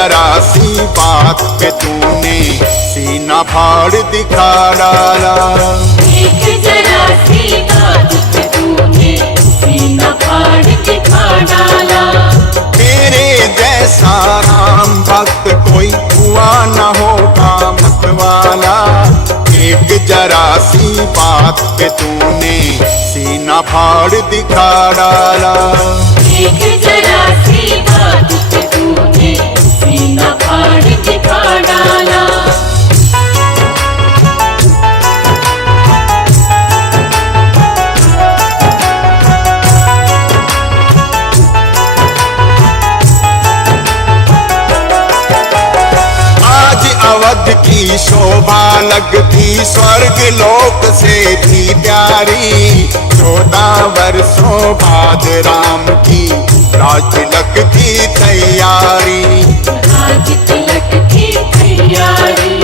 जरा सी बात पे तूने सीना फाड़ दिखा डाला। एक जरा सी बात पे तूने सीना फाड़ दिखा डाला। तेरे जैसा राम भक्त कोई हुआ न होगा मतवाला। एक जरा सी बात पे तूने सीना फाड़ दिखा डाला। एक जरा सी बात पे तूने सीना फाड़ दिखा डाला। अवध की शोभा लगती स्वर्ग लोक से भी प्यारी। 14 वर्षों बाद राम की राज तिलक की तैयारी। राज तिलक की तैयारी।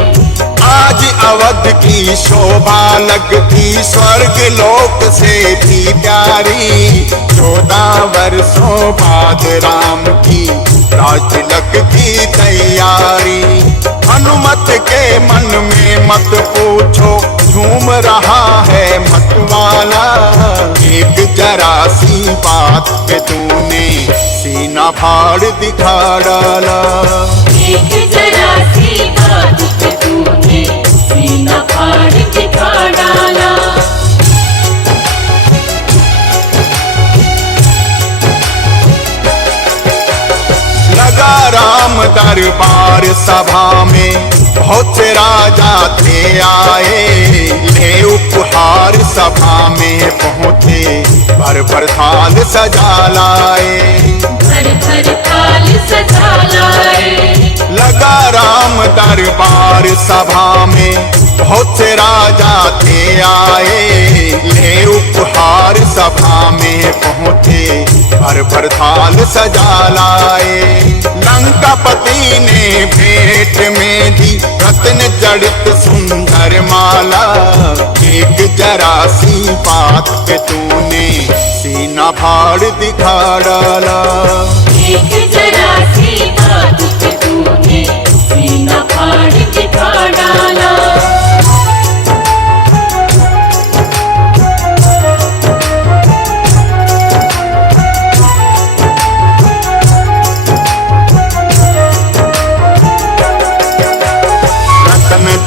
आज अवध की शोभा लगती स्वर्ग लोक से भी प्यारी। 14 वर्षों बाद राम की राज तिलक की तैयारी। हनुमत के मन में मत पूछो झूम रहा है मतवाला। एक जरा सी बात पे तूने सीना फाड़ दिखा डाला। एक जरा सी बात पे तूने सीना फाड़ दिखा डाला। लगा राम दरबार सभा में बहुत से राजा थे आए। ले उपहार सभा में पहुँचे भर भर थाल सजा लाए। भर भर थाल सजा लाए। लगा राम दरबार सभा में बहुत से राजा थे आए। ले उपहार सभा में पहुँचे भर भर थाल सजा लाए। लंकापति ने भेंट में दी रत्न जड़ित सुंदर माला। एक जरा सी बात पे तूने सीना फाड़ दिखा डाला। एक जरा सी बात पे तूने सीना फाड़ दिखा डाला।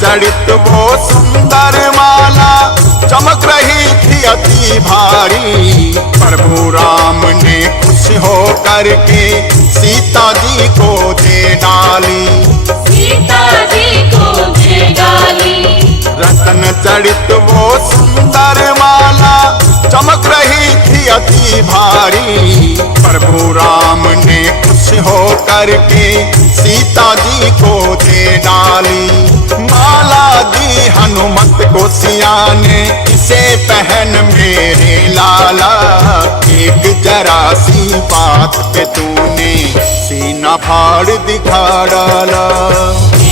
जड़ित वो सुंदर माला चमक रही थी अति भारी। प्रभु राम ने खुश हो करके सीता जी को दे डाली। सीता जी को दे डाली। रत्न जड़ित वो सुंदर माला चमक रही थी अति भारी। प्रभु राम ने खुश हो करके सीता जी को दे डाली। माला दी हनुमत को सिया ने इसे पहन मेरे लाला। एक जरा सी बात पे तूने सीना फाड़ दिखा डाला।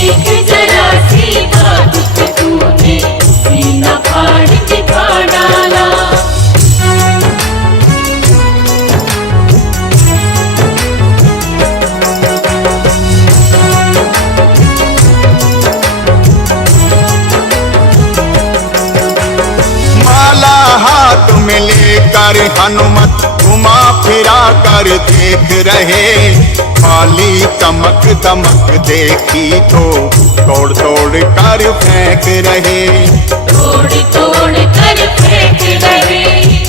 एक जरा सी बात पे तूने सीना फाड़ दिखा डाला। हाथ में लेकर हनुमत घुमा फिरा कर देख रहे। खाली चमक दमक देखी तो तोड़ तोड़ कर फेंक रहे। तोड़ तोड़ कर फेंक रहे।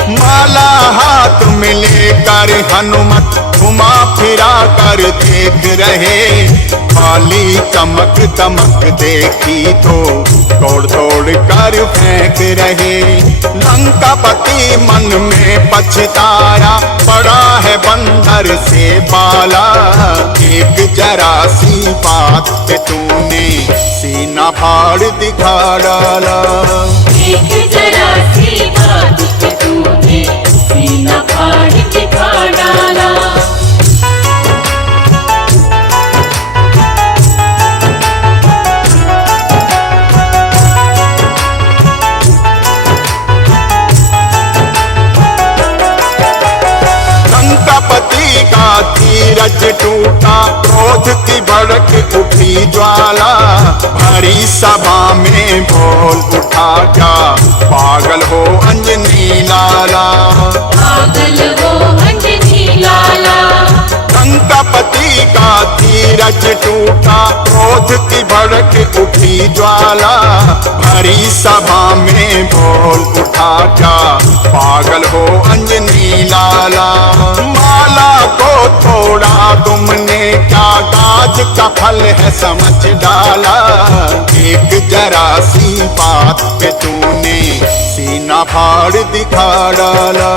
माला हाथ में लेकर हनुमत घुमा फिरा कर देख रहे। खाली चमक दमक देखी तो तोड़ तोड़ कर फेंक रहे। लंकापति मन में पछताया पड़ा है बंदर से बाला। एक जरा सी बात पे तूने सीना फाड़ दिखा डाला। एक जरा सी बात पे तूने सीना फाड़ दिखा डाला। धीरज टूटा, क्रोध की भड़क उठी ज्वाला, भरी सभा में बोल उठा क्या पागल हो अंजनी लाला। पागल हो अंजनी लाला, लंकापति का धीरज टूटा, क्रोध की भड़क उठी ज्वाला, भरी सभा में बोल उठा क्या पागल हो अंजनी लाला। माला को तोड़ा तुमने क्या गाज का फल है समझ डाला, एक जरा सी बात पे तूने सीना फाड़ दिखा डाला।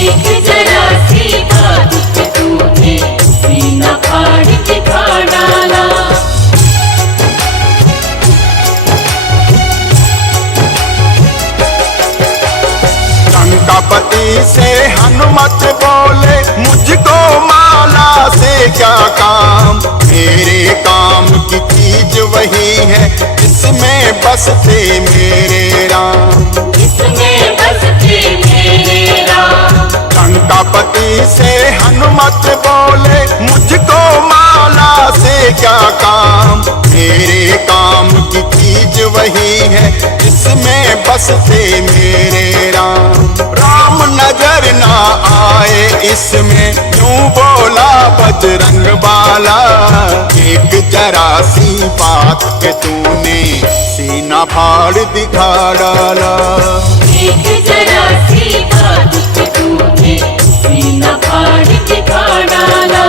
एक जरा सी बात पे तूने सीना फाड़ दिखा डाला। लंकापति से हनुमत बोले मुझको माला से क्या काम, मेरे काम की चीज वही है जिसमें बसते मेरे राम। इसमें बसते मेरे राम। लंकापति से हनुमत बोले मुझको माला से क्या काम, मेरे काम की चीज वही है जिसमें बसते मेरे राम। राम नजर ना आए इसमें यूं बोला बजरंग बाला, एक जरा सी बात पे तूने सीना फाड़ दिखा डाला। एक जरा सी बात पे तूने सीना फाड़ दिखा डाला।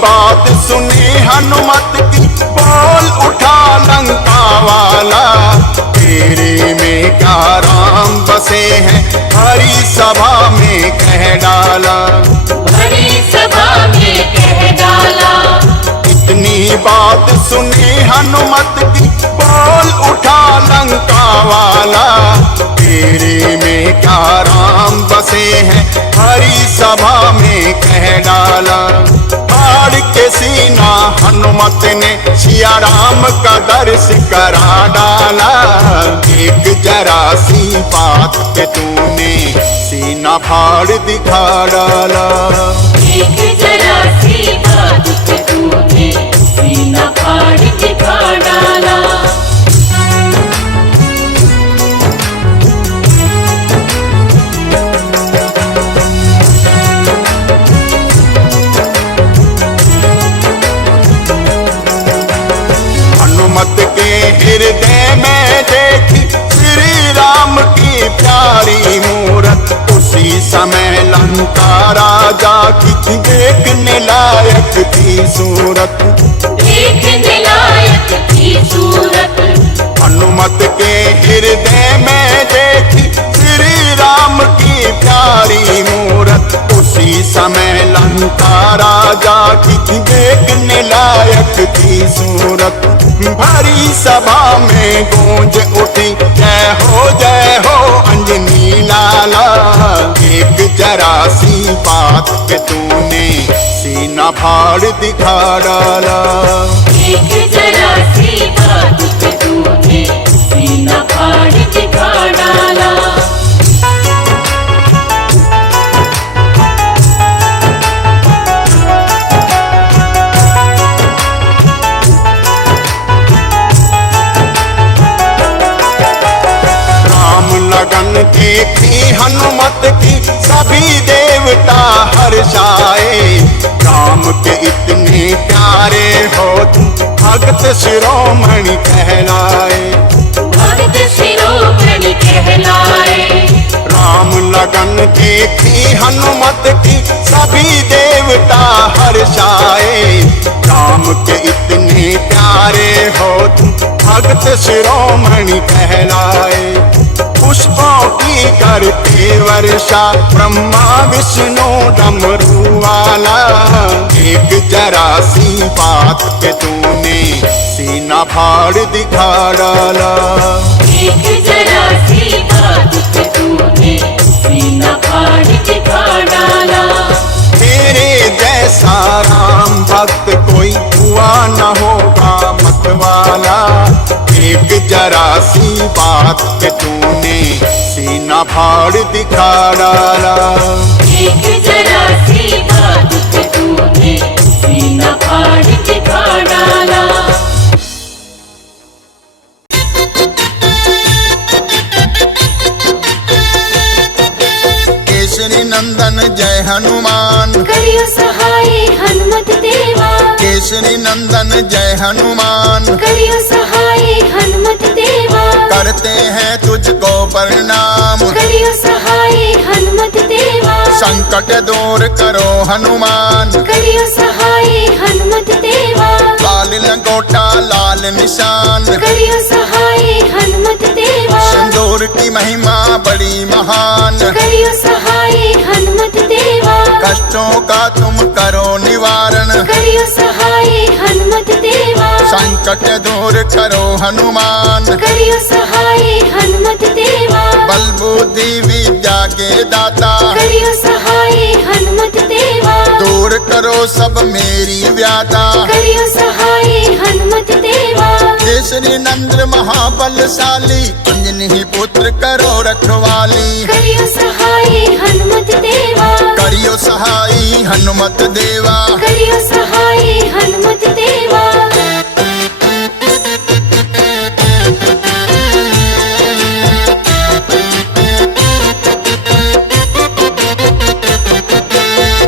बात सुनी हनुमत की बोल उठा लंका वाला, तेरे में क्या राम बसे हैं हरी सभा में कह डाला। हरी सभा में कह डाला। इतनी बात सुनी हनुमत की बोल उठा लंका वाला, तेरे में क्या राम बसे हैं हरी सभा में कह डाला। फाड़ के सीना हनुमत ने सिया राम का दर्श करा डाला, एक जरा सी बात पे तूने सीना फाड़ दिखा डाला। एक जरा सी बात पे तूने सीना फाड़ दिखा डाला। हनुमत के हृदय में देखी श्री राम की प्यारी मूरत, उसी समय लंका राजा की देखने लायक थी सूरत। देखने लायक थी सूरत। हनुमत के हृदय में देखी श्री राम की प्यारी मूरत, उसी समय लंका राजा की देखने लायक थी सूरत। भरी सभा में गूंज उठी जय हो अंजनी लाला, एक जरा सी बात पे तूने सीना फाड़ दिखा डाला। एक जरा सी बात पे तूने सीना फाड़ दिखा डाला। लगन देखी हनुमत की सभी देवता हर्षाए, राम के इतने प्यारे हो तुम भक्त शिरोमणि कहलाए। भक्त शिरोमणि कहलाए। राम लगन देखी हनुमत की सभी देवता हर्षाए, राम के इतने प्यारे हो तुम भक्त शिरोमणि कहलाए। पुष्पों की करते वर्षा ब्रह्मा विष्णु डमरू वाला, एक जरा सी बात पे तूने सीना फाड़ दिखा डाला। एक जरा सी बात पे तूने सीना फाड़ दिखा डाला। तेरे जैसा राम भक्त कोई हुआ न हो बात पे तूने सीना फाड़ दिखा डाला। एक जरा सी बात पे तूने सीना फाड़ दिखा डाला। केसरी नंदन जय हनुमान, करियो सहाय हनुमत देवा। केसरी नंदन जय हनुमान, करियो सहाय हनुमत देवा। करते हैं तुझको प्रणाम, करियो सहाय हनुमत देवा। संकट दूर करो हनुमान, करियो सहाय हनुमत देवा। लाल लंगोटा लाल निशान, करियो सहाय हनुमत देवा। सिंदूर की महिमा बड़ी महान, करियो सहाय हनुमत देवा। कष्टों का तुम करो निवारण, करियो सहाय हनुमत देवा। संकट दूर करो हनुमान, करियो सहाय हनुमत देवा। बल बुद्धि विद्या के दाता, करियो सहाय हनुमत देवा। दूर करो सब मेरी व्याता। करियो सहाय हनुमत देवा। केसरी नंदन महाबलशाली, अंजनी पुत्र करो रखवाली। करियो सहाय हनुमत देवा। करियो सहाय हनुमत देवा। करियो सहाय हनुमत देवा।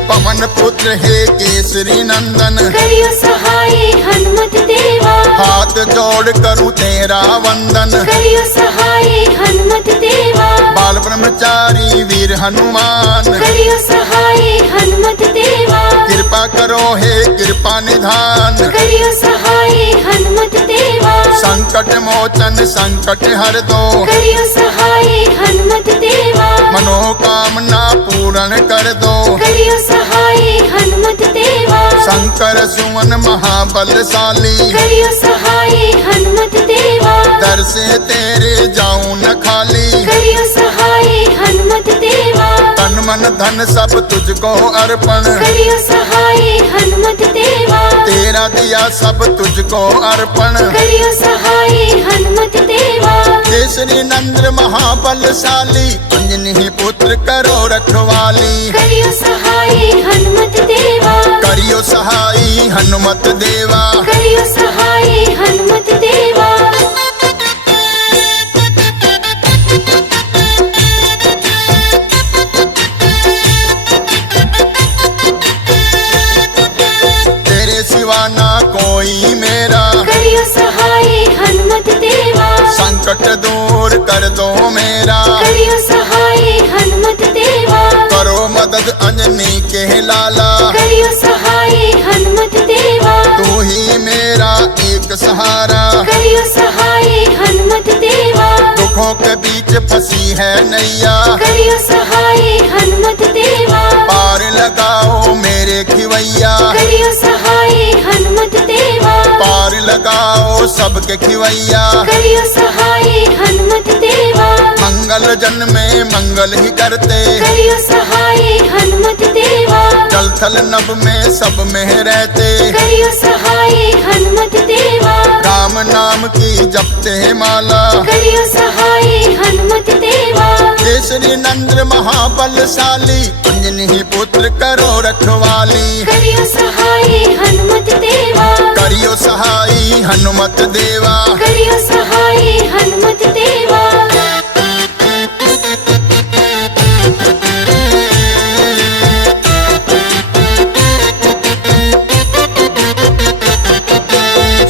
पवन पुत्र हे केसरी नंदन, करियो सहाय हनुमत देवा। हाथ जोड़ करूं तेरा वंदन। करियो सहाय हनुमत देवा। बाल ब्रह्मचारी वीर हनुमान, करियो सहाय हनुमत देवा। कृपा करो हे कृपा निधान। करियो सहाय हनुमत देवा। संकट मोचन संकट हर दो, करियो सहाय हनुमत देवा। मनोकामना पूर्ण कर दो। करियो सहाय हनुमत देवा। शंकर सुमन महाबलशाली, करियो सहाय हनुमत देवा। दर से तेरे जाऊं न खाली। करियो सहाय हनुमत देवा। तन मन धन सब तुझको अर्पण, करियो सहाय हनुमत देवा। तेरा दिया सब तुझको अर्पण। करियो सहाय हनुमत देवा। केसरी नंदन महाबलशाली, अंजनी पुत्र करो रखवाली। करियो सहाय हनुमत देवा। करियो सहाय हनुमत देवा। करियो सहाय हनुमत देवा। तेरे सिवा ना कोई मेरा, करियो सहाय हनुमत देवा। संकट दूर कर दो मेरा। करियो सहाय हनुमत देवा। करो मदद अंजनी के लाला, करियो सहाय हनुमत देवा। तू ही मेरा एक सहारा। करियो सहाय हनुमत देवा। दुखों के बीच फंसी है नैया, करियो सहाय हनुमत देवा। पार लगाओ मेरे खिवैया। करियो सहाय हनुमत देवा। पार लगाओ सबके खिवैया। करियो सहाय हनुमत देवा। मंगल जन में मंगल ही करते, करियो सहाय हनुमत देवा। जल थल नभ में सब में रहते। करियो सहाय हनुमत देवा। राम नाम की जपते माला, करियो सहाय हनुमत देवा। केसरी नंदन महाबलशाली, अंजनी पुत्र करो रखवाली। करियो सहाय हनुमत देवा। करियो सहाय हनुमत देवा। करियो सहाय हनुमत देवा।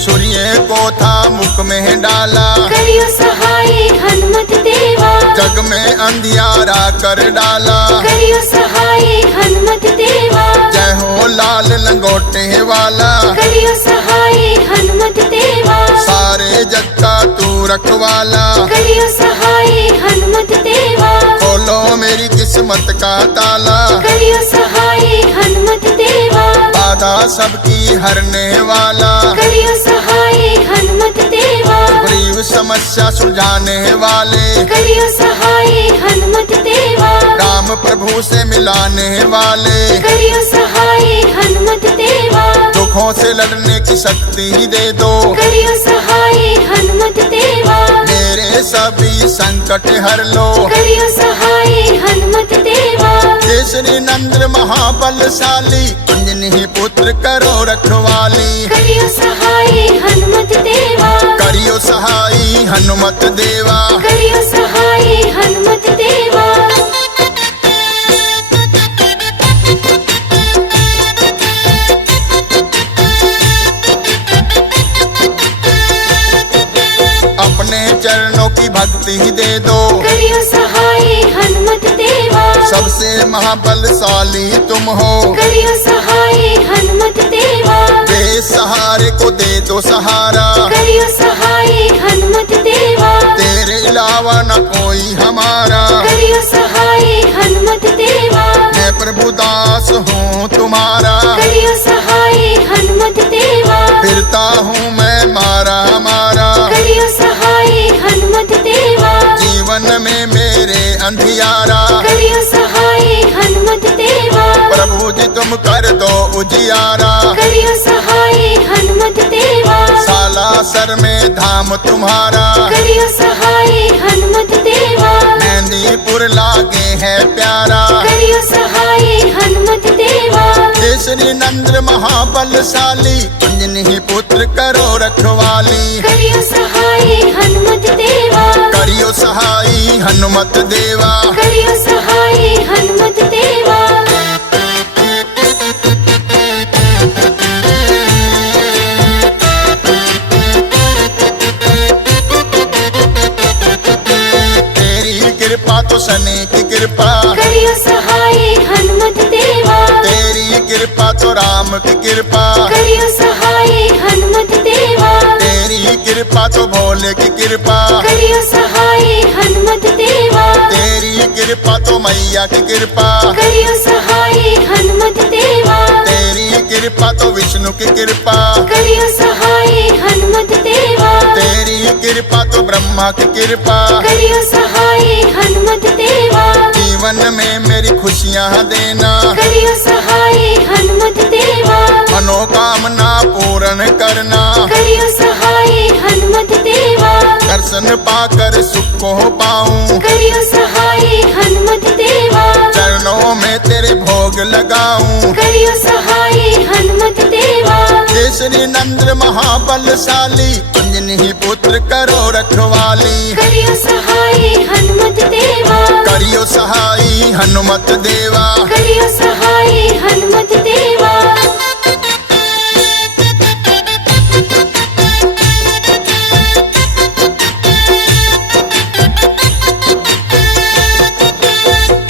सूर्य को था मुख में डाला, करियो सहाय हनुमत देवा। जग में अंधियारा कर डाला। करियो सहाय हनुमत देवा। जय हो लाल लंगोटे वाला, करियो सहाय हनुमत देवा। सारे जग का तू रखवाला। करियो सहाय हनुमत देवा। खोलो मेरी किस्मत का ताला, करियो सहाय हनुमत देवा। बाधा सबकी हरने वाला। करियो सहाय हनुमत देवा। गरीब समस्या सुलझाने वाले, करियो सहाय हनुमत देवा। राम प्रभु से मिलाने वाले। करियो सहाय हनुमत देवा। दुखों से लड़ने की शक्ति दे दो, करियो सहाय हनुमत देवा। मेरे के सभी संकट हर लो। करियो सहाय हनुमत देवा। केसरी नंद महाबलशाली अंजनी पुत्र करो रखवाली। करियो सहाय हनुमत देवा। करियो सहाय हनुमत देवा। करियो सहाय हनुमत देवा। अपने चरणों की भक्ति दे दो। करियो सहाय हनुमत देवा। सबसे महाबलशाली तुम हो। करियो सहाय हनुमत देवा। बेसहारे को दे दो सहारा। करियो सहाय हनुमत देवा। तेरे अलावा न कोई हमारा। करियो सहाय हनुमत देवा। मैं प्रभु दास हूँ तुम्हारा। करियो सहाय हनुमत देवा। फिरता हूँ मैं मारा मारा। करियो सहाय हनुमत देवा। जीवन में मेरे अंधियारा। करियो सहाय हनुमत देवा। प्रभु जी तुम कर दो उजियारा। करियो सहाय हनुमत देवा। सालासर में धाम तुम्हारा। करियो सहाय हनुमत देवा। मेहंदीपुर लागे है प्यारा। करियो सहाय हनुमत देवा। केसरी नंद महाबलशाली अंजनी पुत्र करो रखवाली। करियो सहाय हनुमत देवा। करियो सहाय हनुमत देवा। करियो सहाय हनुमत देवा। तेरी कृपा तो शनि की कृपा। करियो सहाय हनुमत देवा। तेरी कृपा तो राम की कृपा। करियो सहाय हनुमत देवा। तेरी कृपा तो भोले की कृपा। करियो सहाय हनुमत देवा। तेरी कृपा तो मैया की कृपा। करियो सहाय हनुमत देवा। तेरी कृपा तो विष्णु की कृपा। करियो सहाय हनुमत देवा। तेरी कृपा तो ब्रह्मा की कृपा। करियो सहाय हनुमत देवा। जीवन में मेरी खुशियाँ देना। करियो सहाय हनुमत देवा। मनोकामना पूर्ण करना। करियो सहाय हनुमत देवा। दर्शन पाकर सुख को पाऊं। करियो सहाय हनुमत देवा। चरणों में तेरे भोग लगाऊं। करियो सहाय हनुमत देवा। केसरी नंद महाबलशाली अंजनी पुत्र करो रखवाली। करियो सहाय हनुमत देवा। करियो सहाय हनुमत देवा। करियो सहाय हनुमत देवा।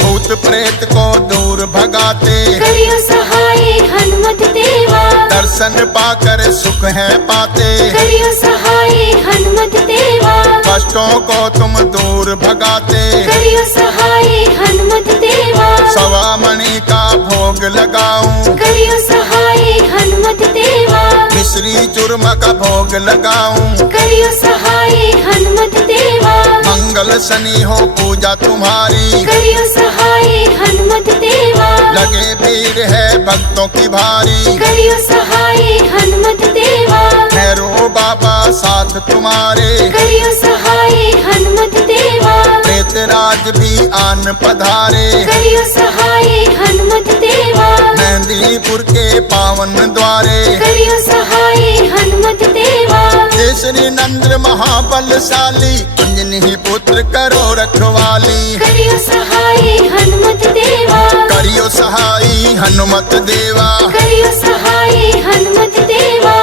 भूत प्रेत को दूर भगाते। करियो सहाय हनुमत देवा। दर्शन पाकर सुख है पाते। करियो सहाय हनुमत देवा। कष्टों को तुम दूर भगाते। करियो सहाय हनुमत देवा। सवा मणि का भोग लगाऊं। करियो सहाय हनुमत देवा। मिश्री चूरमा का भोग लगाऊं। करियो सहाय हनुमत देवा। मंगल शनि हो पूजा तुम्हारी। करियो सहाय हनुमत देवा। लगे भीड़ है भक्तों की भारी। करियो सहाय हनुमत देवा। भैरो बाबा साथ तुम्हारे। करियो सहाय हनुमत देवा। प्रेतराज भी आन पधारे। करियो सहाय हनुमत देवा। मेहंदीपुर के पावन द्वारे। करियो सहाय हनुमत देवा। केसरी नंद महाबलशाली अंजनी पुत्र करो रखवाली। करियो सहाय हनुमत देवा। करियो सहाय हनुमत देवा। करियो सहाय हनुमत देवा।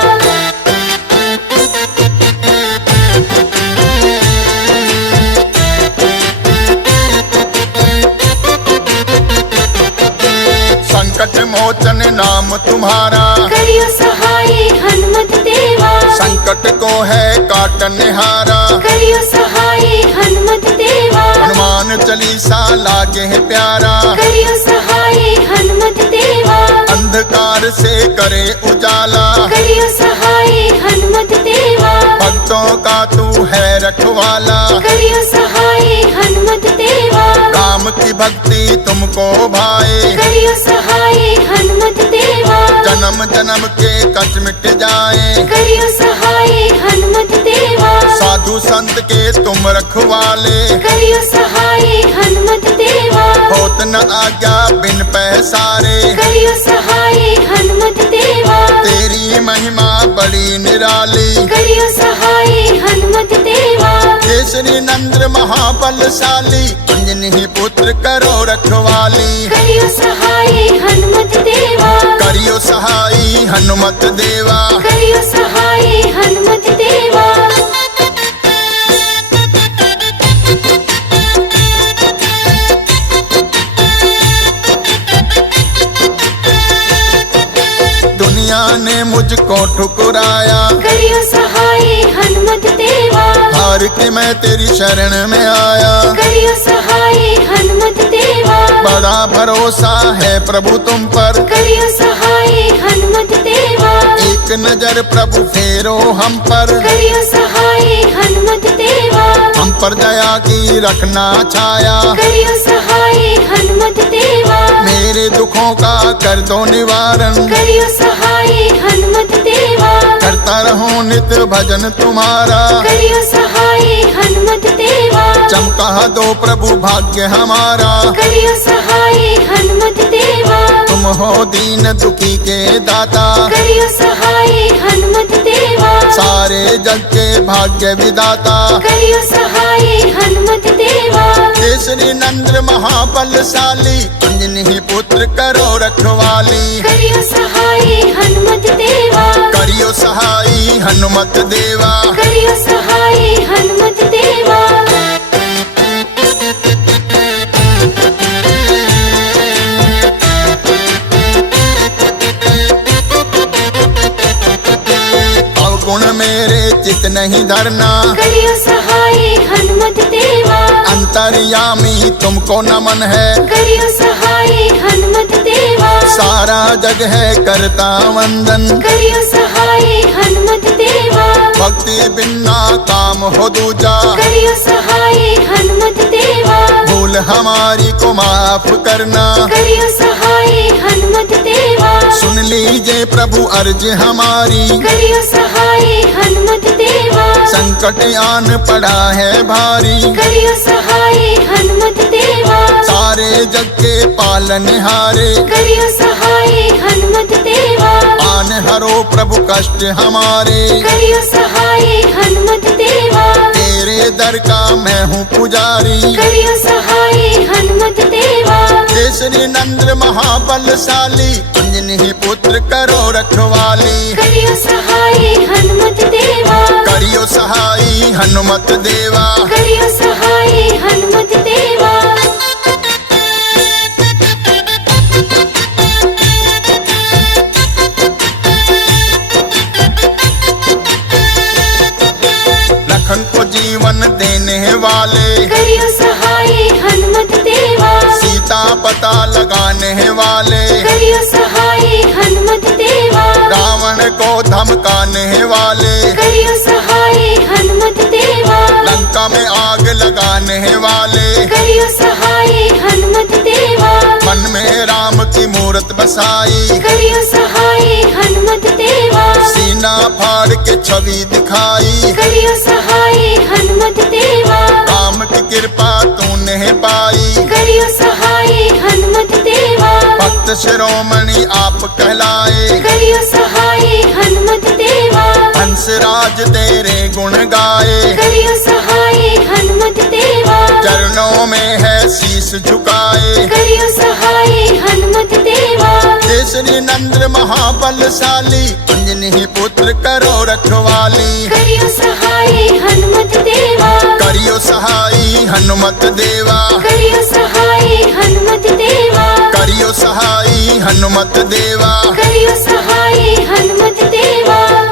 संकट मोचन नाम तुम्हारा। करियो सहाय हनुमत देवा। संकट को है काटनहारा। करियो सहाय हनुमत देवा। हनुमान चालीसा लागे है प्यारा। करियो सहाय हनुमत देवा। अंधकार से करे उजाला। करियो सहाय हनुमत देवा। भक्तों का तू है रखवाला। करियो सहाय हनुमत देवा। राम की भक्ति तुमको भाए, करियो सहाय हनुमत देवा, जन्म जन्म के कष्ट मिट जाए। करियो सहाय हनुमत देवा, साधु संत के तुम रखवाले, करियो सहाय हनुमत देवा, होत न आज्ञा बिन पैसारे। करियो सहाय हनुमत देवा, तेरी महिमा बड़ी निराली, करियो सहाय हनुमत देवा, केसरी नंद्र महाबलशाली, अंजनी पुत्र करो रखवाली। करियो सहाय हनुमत देवा, करियो सहाई हनुमत देवा। करियो सहाय हनुमत देवा। दुनिया ने मुझको ठुकराया, करियो सहाय हनुमत देवा, हार के मैं तेरी शरण में आया। करियो सहाय हनुमत देवा, बड़ा भरोसा है प्रभु तुम पर, करियो सहाय हनुमत देवा, एक नजर प्रभु फेरो हम पर। करियो सहाय हनुमत देवा, हम पर दया की रखना छाया, करियो सहाय हनुमत देवा, मेरे दुखों का कर दो निवारण। करियो सहाय हनुमत देवा, करता रहूं नित भजन तुम्हारा, करियो सहाय हनुमत देवा, चमका दो प्रभु भाग्य हमारा। करियो सहाय हनुमत देवा, तुम हो दीन दुखी के दाता, करियो सहाय हनुमत देवा, सारे जग के भाग्य विदाता। करियो सहाय हनुमत देवा, केसरी नंद्र महाबलशाली, अंजनी पुत्र करो रखवाली। करियो सहाय हनुमत देवा, करियो सहाई हनुमत देवा। करियो सहाय हनुमत देवा। अवगुण मेरे चित नहीं धरना, करियो सहाय हनुमत देवा, अंतर्यामी तुमको नमन है। करियो सहाय हनुमत देवा, सारा जग है करता वंदन, करियो सहाय हनुमत देवा, भक्ति बिना काम हो दूजा। करियो सहाय हनुमत देवा, भूल हमारी को माफ करना, करियो सहाय हनुमत देवा, सुन लीजिए प्रभु अर्ज हमारी। करियो सहाय हनुमत देवा, संकट आन पड़ा है भारी, करियो सहाय हनुमत देवा, सारे जग के पालनहारे। करियो सहाय हनुमत देवा, आन हरो प्रभु कष्ट हमारे, करियो सहाय हनुमत देवा, तेरे दर का मैं हूँ पुजारी। करियो सहाय हनुमत देवा, केसरी नंद्र महाबलशाली, अंजनी पुत्र करो रखवाली। करियो सहाय हनुमत देवा, करियो सहाई हनुमत देवा। करियो सहाय हनुमत देवा। लखन को जीवन देने वाले, करियो सहाय हनुमत देवा, सीता पता लगाने वाले, करियो सहाय हनुमत देवा, रावण को धमकाने वाले, करियो सहाय हनुमत देवा, लंका में आग लगाने वाले, करियो सहाय हनुमत देवा, मन में राम की मूरत बसाई। करियो सहाय हनुमत देवा, सीना फाड़ के छवि दिखाई, करियो सहाय हनुमत देवा, राम की कृपा तूने पाई। करियो सहाय हनुमत देवा, भक्त शिरोमणि आप कहलाए, करियो सहाय हनुमत देवा, हंसराज तेरे गुण गाए। करियो सहाय हनुमत देवा, चरणों में है शीश झुकाए, करियो सहाय हनुमत देवा, केसरी नंद्र महाबलशाली, अंजनी पुत्र करो रखवाली। करियो सहाय हनुमत देवा, करियो सहाई हनुमत देवा। करियो सहाय हनुमत देवा, करियो सहाई हनुमत देवा। करियो सहाय हनुमत देवा।